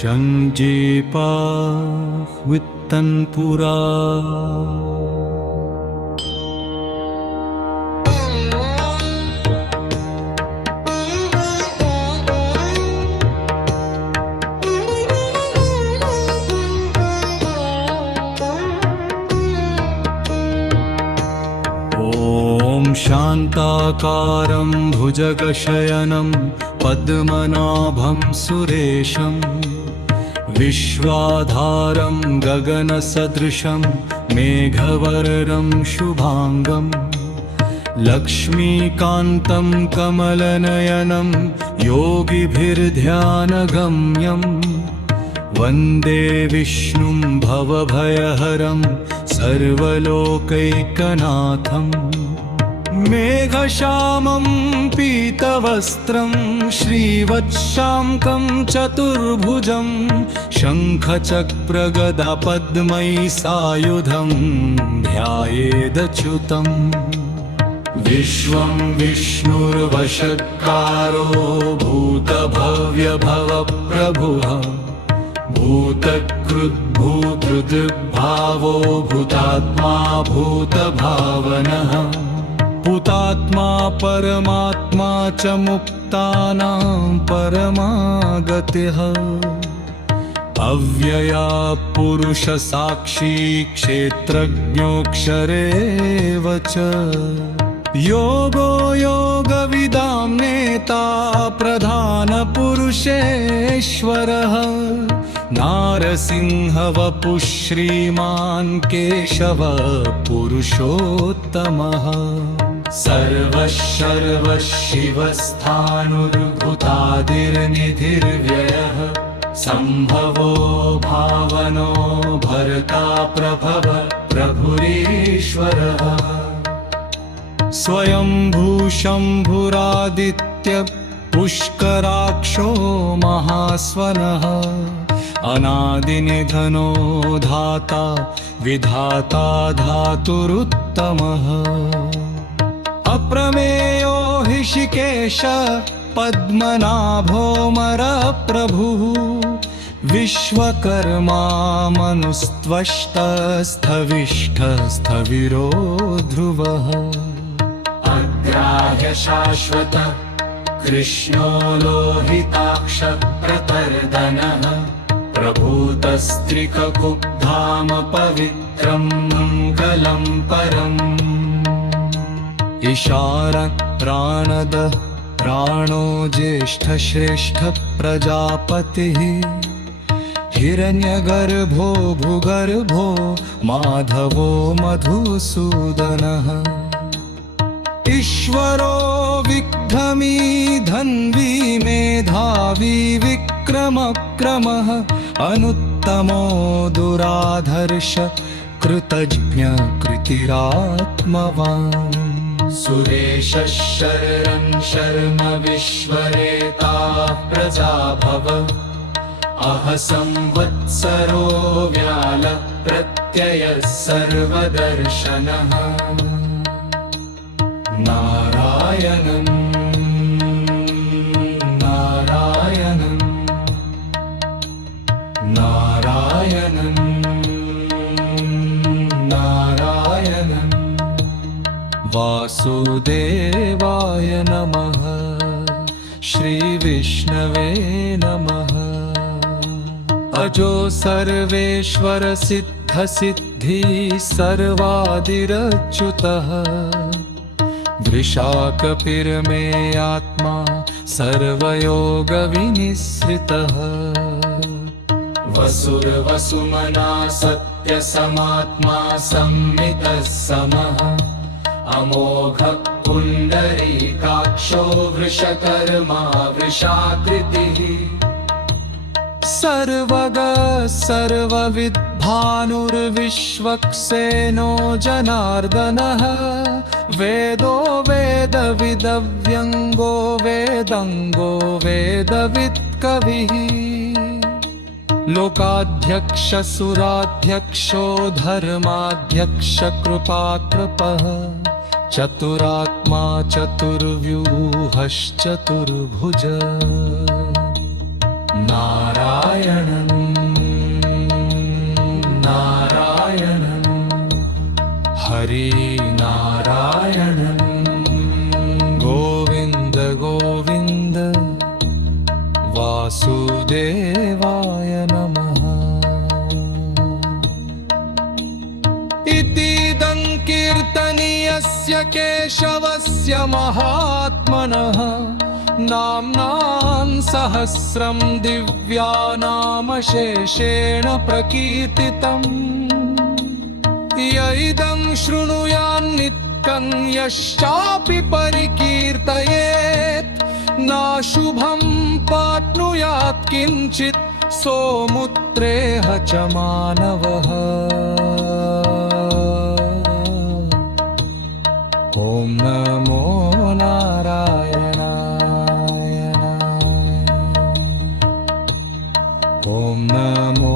शङ्जेपा वित्तन्पुरा शान्ताकारं भुजगशयनं पद्मनाभं सुरेशं विश्वाधारं गगनसदृशं मेघवर्णं शुभांगं लक्ष्मीकान्तं कमलनयनं योगिभिर्ध्यानगम्यं वन्दे विष्णुं भवभयहरं सर्वलोकैकनाथम् मेघश्यामं पीतवस्त्रं श्रीवत्शांकं चतुर्भुजं शङ्खचक्रगदापद्मैः सायुधं ध्यायेदच्युतम् विश्वं विष्णुर्वषट्कारो भूतभव्यभवप्रभुः भूतकृद्भूतृदृग्भावो भूतात्मा भूतभावनः भूतात्मा परमात्मा च मुक्तानां परमागतिः अव्यया पुरुष साक्षी क्षेत्रज्ञोऽक्षरेव च योगो योगविदां नेता प्रधान पुरुषेश्वरः नारसिंहवपुः श्रीमान् केशव पुरुषोत्तमः सर्वशिवस्तानुर्भूतादिर्निधिर्व्ययः सम्भवो भावनो भर्ता प्रभव प्रभुरीश्वरः स्वयंभू शम्भुरादित्य पुष्कराक्षो महास्वनः अनादिनिधनो धाता विधाता धातुरुत्तमः अप्रमेयो ऋषिकेश पद्मनाभोऽमरप्रभुः विश्वकर्मा मनुस्त्वष्टस्थविष्ठस्थविरो ध्रुवः अग्राह्य शाश्वत कृष्णो लोहिताक्ष प्रतर्दनः प्रभूतस्त्रिककुब्धाम पवित्रं मङ्गलं परम् ईशानः प्राणदः प्राणो ज्येष्ठश्रेष्ठ प्रजापतिः हिरण्यगर्भो भूगर्भो माधवो मधुसूदनः ईश्वरो विक्रमी धन्वी मेधावी विक्रमक्रमः अनुत्तमो दुराधर्ष कृतज्ञ कृतिरात्मवान् सुरेशः शरणं शर्म विश्वरेताः प्रजाभव अह संवत्सरो व्याल प्रत्ययः सर्वदर्शनः नारायणं नारायणं नारायणं नारायणं वासुदेवाय नमः श्रीविष्णवे नमः अजो सर्वेश्वर सिद्ध सिद्धि सर्वादिरच्युतः वृषाकपिर्मे आत्मा सर्वयोग विनिश्रितः वसुर्वसुमना सत्यसमात्मा संमितः समः अमोघ पुण्डरीकाक्षो वृषकर्मा वृषाकृतिः सर्वगः सर्वविद्भानुर्विश्वक्सेनो जनार्दनः वेदो वेदविदव्यङ्गो वेदङ्गो वेदवित्कविः लोकाध्यक्ष सुराध्यक्षो धर्माध्यक्ष कृपाकृपः चतुरात्मा चतुर्व्यूहश्चतुर्भुज नारायण नारायणं हरिनारायणं गोविन्द गोविन्द वासुदेवाय नमः। इतीदं कीर्तनीयस्य केशवस्य महात्मनः नाम्नां सहस्रं दिव्यानामशेषेण प्रकीर्तितम्। यैदं शृणुयान्नित्यं यश्चापि परिकीर्तयेत् नाशुभं पाप्नुयात् किञ्चित् सोमुत्रेह च मानवः। ॐ नमो नारायणाय ॐ नमो